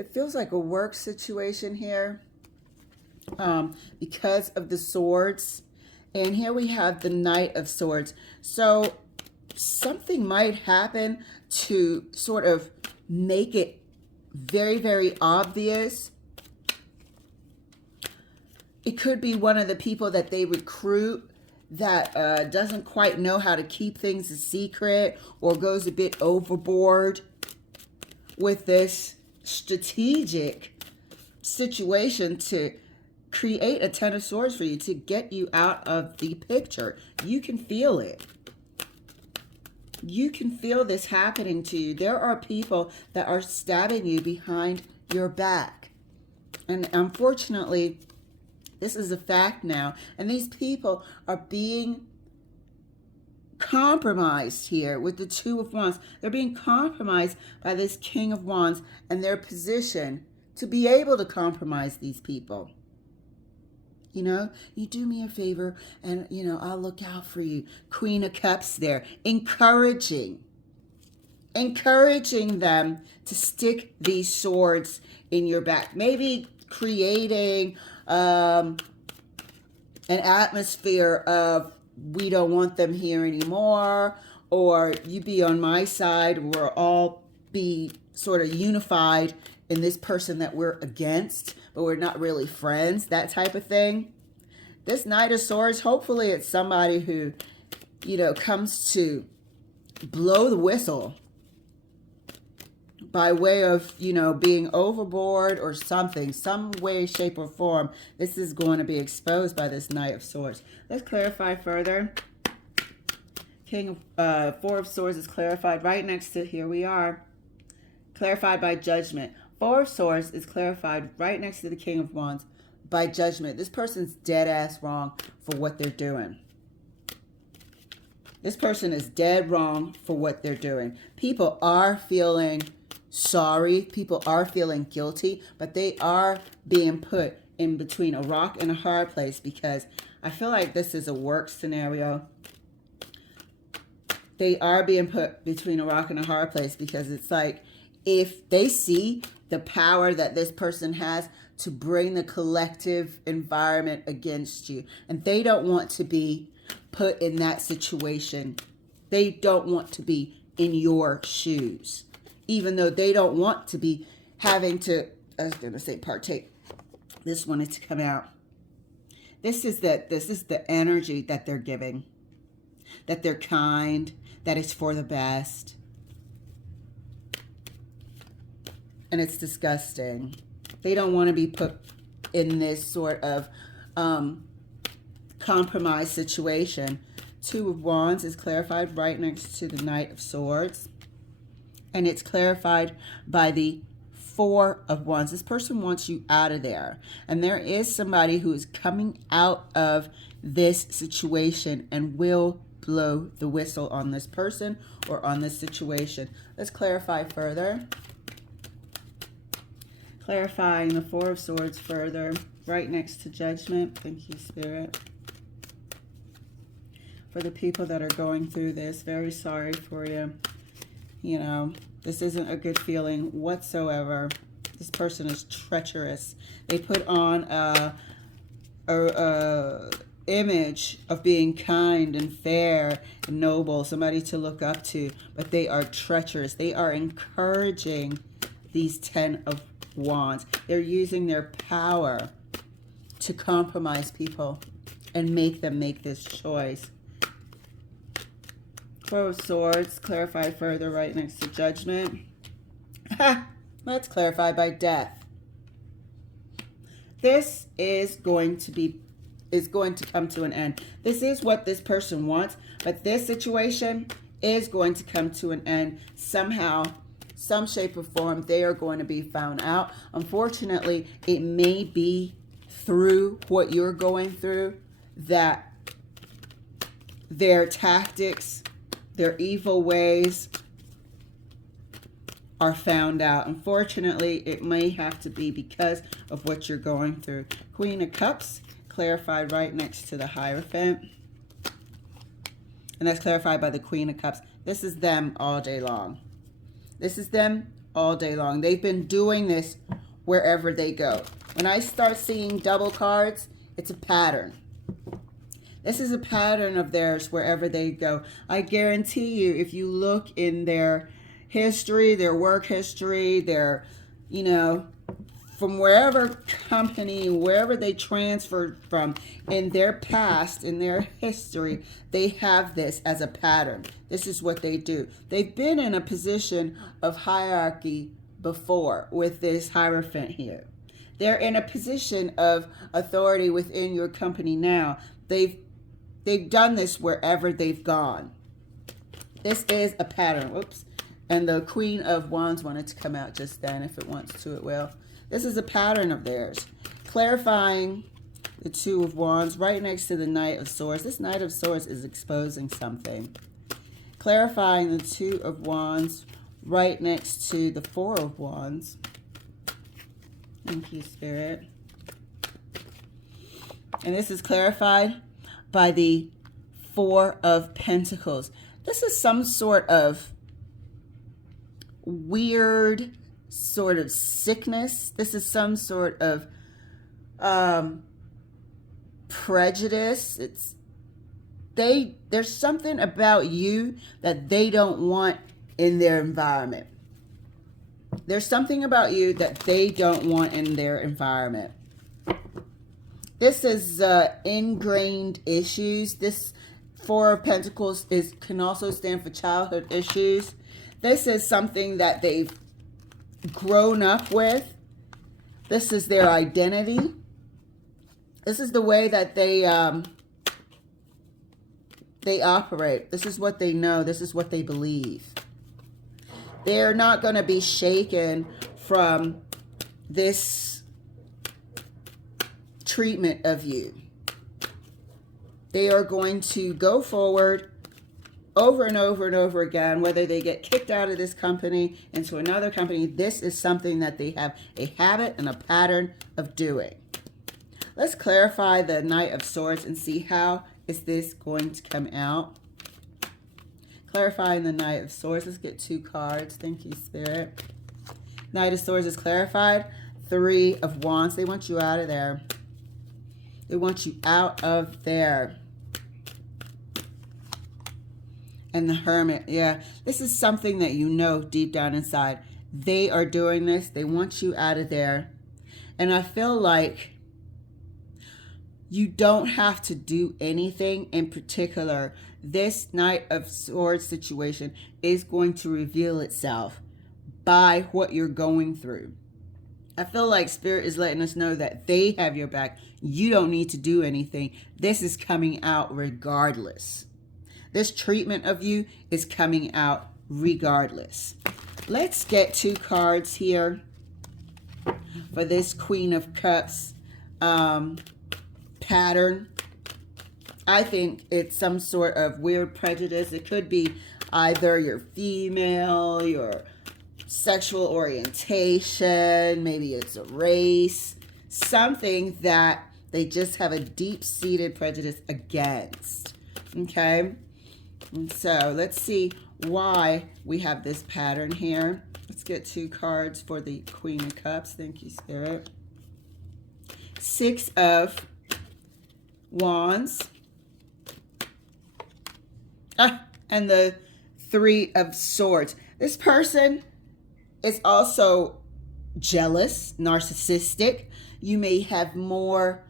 It feels like a work situation here because of the swords. And here we have the Knight of Swords. So something might happen to sort of make it very, very obvious. It could be one of the people that they recruit that doesn't quite know how to keep things a secret or goes a bit overboard with this strategic situation to create a Ten of Swords for you, to get you out of the picture. You can feel it. You can feel this happening to you. There are people that are stabbing you behind your back. And unfortunately, this is a fact now. And these people are being compromised here with the Two of Wands. They're being compromised by this King of Wands and their position to be able to compromise these people. You know, you do me a favor and, you know, I'll look out for you. Queen of Cups there, encouraging them to stick these swords in your back. Maybe creating an atmosphere of, we don't want them here anymore, or you be on my side, we'll all be sort of unified in this person that we're against, but we're not really friends, that type of thing. This Knight of Swords, hopefully it's somebody who, you know, comes to blow the whistle by way of, you know, being overboard or something, some way, shape, or form. This is going to be exposed by this Knight of Swords. Let's clarify further. Four of Swords is clarified right next to, here we are, clarified by Judgment. Four of Swords is clarified right next to the King of Wands by Judgment. This person's dead ass wrong for what they're doing. This person is dead wrong for what they're doing. People are feeling sorry. People are feeling guilty, but they are being put in between a rock and a hard place, because I feel like this is a work scenario. They are being put between a rock and a hard place because it's like, if they see the power that this person has to bring the collective environment against you, and they don't want to be put in that situation. They don't want to be in your shoes, even though they don't want to be having to, I was going to say partake. This wanted to come out. This is the energy that they're giving, that they're kind, that it's for the best. And it's disgusting. They don't want to be put in this sort of compromise situation. Two of Wands is clarified right next to the Knight of Swords. And it's clarified by the Four of Wands. This person wants you out of there. And there is somebody who is coming out of this situation and will blow the whistle on this person or on this situation. Let's clarify further. Clarifying the Four of Swords further, right next to Judgment. Thank you, Spirit. For the people that are going through this, very sorry for you. You know, this isn't a good feeling whatsoever. This person is treacherous. They put on a image of being kind and fair and noble, somebody to look up to, but they are treacherous. They are encouraging these Ten of Wands. They're using their power to compromise people and make them make this choice. Four of Swords, clarified further right next to Judgment. Let's clarify by Death. This is going to come to an end. This is what this person wants, but this situation is going to come to an end somehow, some shape or form. They are going to be found out. Unfortunately, it may be through what you're going through that their tactics, their evil ways are found out. Unfortunately, it may have to be because of what you're going through. Queen of Cups, clarified right next to the Hierophant. And that's clarified by the Queen of Cups. This is them all day long. This is them all day long. They've been doing this wherever they go. When I start seeing double cards, it's a pattern. This is a pattern of theirs wherever they go. I guarantee you, if you look in their history, their work history, their, you know, from wherever company, wherever they transferred from in their past, in their history, they have this as a pattern. This is what they do. They've been in a position of hierarchy before with this Hierophant here. They're in a position of authority within your company now. They've done this wherever they've gone. This is a pattern. Whoops. And the Queen of Wands wanted to come out just then. If it wants to, it will. This is a pattern of theirs. Clarifying the Two of Wands right next to the Knight of Swords. This Knight of Swords is exposing something. Clarifying the Two of Wands right next to the Four of Wands. Thank you, Spirit. And this is clarified by the Four of Pentacles. This is some sort of weird sort of sickness. This is some sort of prejudice. There's something about you that they don't want in their environment. There's something about you that they don't want in their environment. This is ingrained issues. This Four of Pentacles can also stand for childhood issues. This is something that they've grown up with. This is their identity. This is the way that they operate. This is what they know. This is what they believe. They're not going to be shaken from this treatment of you. They are going to go forward over and over and over again, whether they get kicked out of this company into another company. This is something that they have a habit and a pattern of doing. Let's clarify the Knight of Swords and see how is this going to come out. Clarifying the Knight of Swords. Let's get 2 cards. Thank you, Spirit. Knight of Swords is clarified. Three of Wands. They want you out of there. They want you out of there. And the Hermit. Yeah, this is something that you know deep down inside. They are doing this. They want you out of there. And I feel like you don't have to do anything in particular. This Knight of Swords situation is going to reveal itself by what you're going through. I feel like Spirit is letting us know that they have your back. You don't need to do anything. This is coming out regardless. This treatment of you is coming out regardless. Let's get 2 cards here for this Queen of Cups pattern. I think it's some sort of weird prejudice. It could be either you're female, your sexual orientation, maybe it's a race, something that they just have a deep-seated prejudice against. Okay? And so let's see why we have this pattern here. Let's get 2 cards for the Queen of Cups. Thank you, Spirit. 6 of Wands. And the 3 of Swords. This person is also jealous, narcissistic. You may have more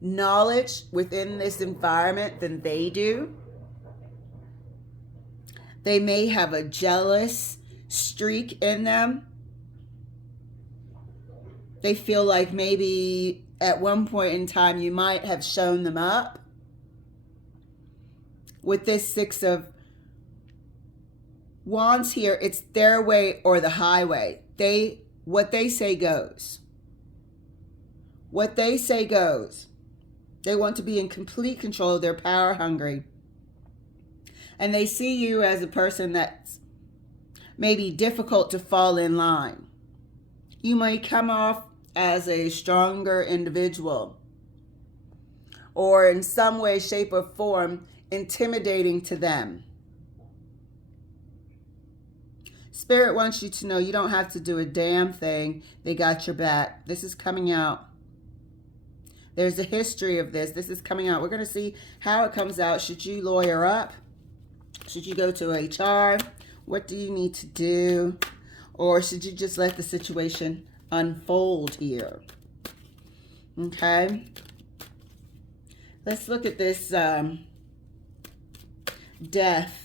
knowledge within this environment than they do. They may have a jealous streak in them. They feel like maybe at one point in time you might have shown them up. With this 6 of Wands here, it's their way or the highway. What they say goes. What they say goes. They want to be in complete control. They're power hungry. And they see you as a person that's maybe difficult to fall in line. You might come off as a stronger individual, or in some way, shape, or form intimidating to them. Spirit wants you to know you don't have to do a damn thing. They got your back. This is coming out. There's a history of this. This is coming out. We're going to see how it comes out. Should you lawyer up? Should you go to HR? What do you need to do? Or should you just let the situation unfold here? Okay. Let's look at this death.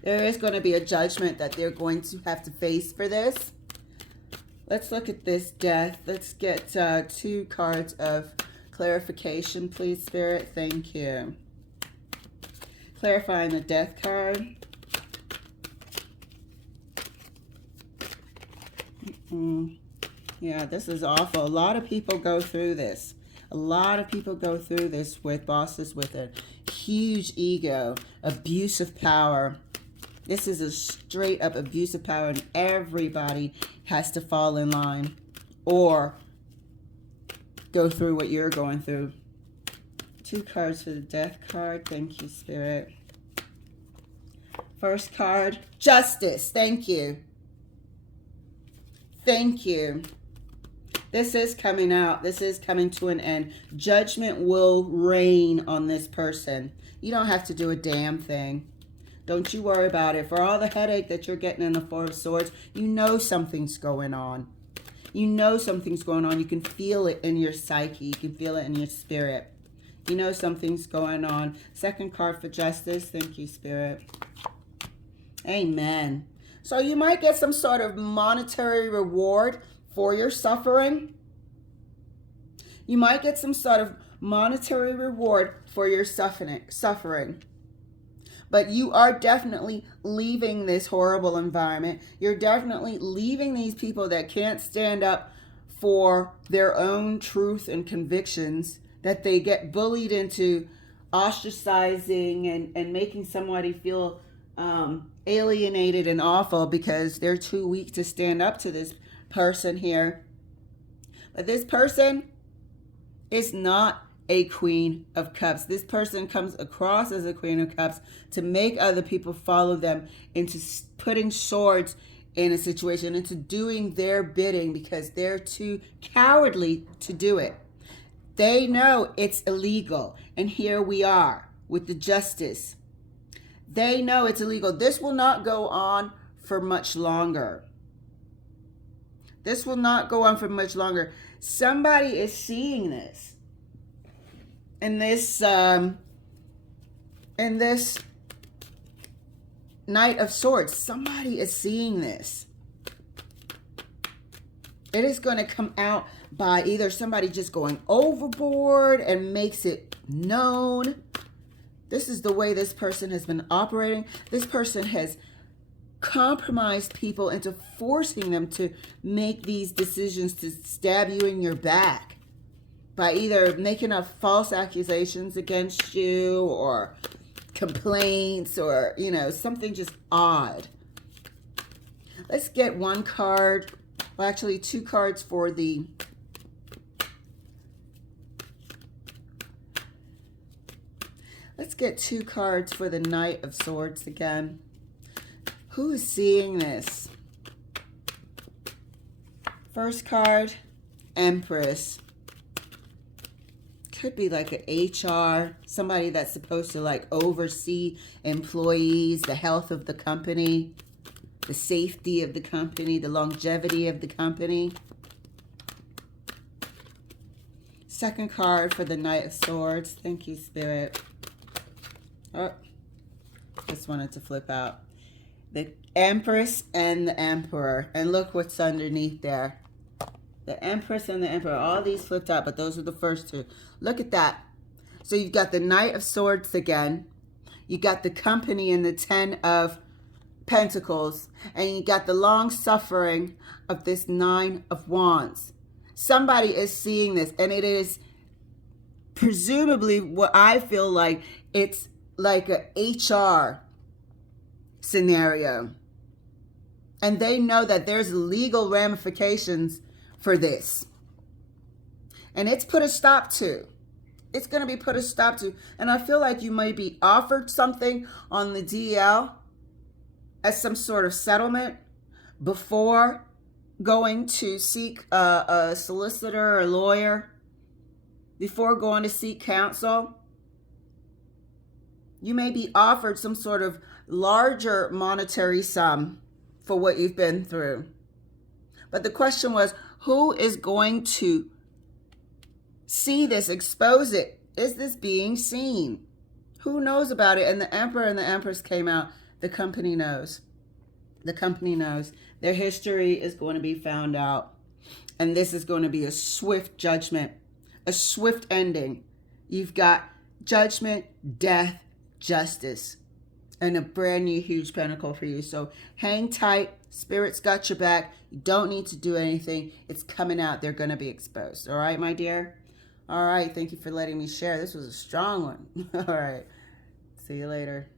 There is going to be a judgment that they're going to have to face for this. Let's look at this death. Let's get 2 cards of clarification, please, Spirit. Thank you. Clarifying the death card. Yeah, this is awful. A lot of people go through this. A lot of people go through this with bosses with a huge ego, abuse of power. This is a straight up abuse of power, and everybody has to fall in line or go through what you're going through. 2 cards for the death card. Thank you, Spirit. First card, justice. Thank you. Thank you. This is coming out. This is coming to an end. Judgment will reign on this person. You don't have to do a damn thing. Don't you worry about it. For all the headache that you're getting in the Four of Swords, you know something's going on. You know something's going on. You can feel it in your psyche. You can feel it in your spirit. You know something's going on. Second card for justice. Thank you, Spirit. Amen. So you might get some sort of monetary reward for your suffering. You might get some sort of monetary reward for your suffering. But you are definitely leaving this horrible environment. You're definitely leaving these people that can't stand up for their own truth and convictions, that they get bullied into ostracizing and making somebody feel alienated and awful because they're too weak to stand up to this person here. But this person is not a Queen of Cups. This person comes across as a Queen of Cups to make other people follow them into putting swords in a situation, into doing their bidding because they're too cowardly to do it. They know it's illegal. And here we are with the justice. They know it's illegal. This will not go on for much longer. This will not go on for much longer. Somebody is seeing this. In this Knight of Swords, somebody is seeing this. It is going to come out by either somebody just going overboard and makes it known. This is the way this person has been operating. This person has compromised people into forcing them to make these decisions to stab you in your back by either making up false accusations against you or complaints or, you know, something just odd. Let's get 1 card, well, actually 2 cards for the let's get 2 cards for the Knight of Swords again. Who is seeing this? First card, Empress. Could be like an HR, somebody that's supposed to like oversee employees, the health of the company, the safety of the company, the longevity of the company. Second card for the Knight of Swords. Thank you, Spirit. Oh, just wanted to flip out. The Empress and the Emperor. And look what's underneath there. The Empress and the Emperor. All these flipped out, but those are the first 2. Look at that. So you've got the Knight of Swords again. You got the company and the 10 of Pentacles. And you got the long suffering of this 9 of Wands. Somebody is seeing this. And it is presumably what I feel like. It's like a HR scenario. And they know that there's legal ramifications for this. And it's put a stop to. It's going to be put a stop to. And I feel like you might be offered something on the DL. as some sort of settlement before going to seek a solicitor or lawyer, before going to seek counsel. You may be offered some sort of larger monetary sum for what you've been through. But the question was, who is going to see this, expose it? Is this being seen? Who knows about it? And the Emperor and the Empress came out. The company knows. The company knows. Their history is going to be found out. And this is going to be a swift judgment, a swift ending. You've got judgment, death, justice, and a brand new huge pinnacle for you. So hang tight. Spirit's got your back. You don't need to do anything. It's coming out. They're going to be exposed. All right, my dear? All right. Thank you for letting me share. This was a strong one. All right. See you later.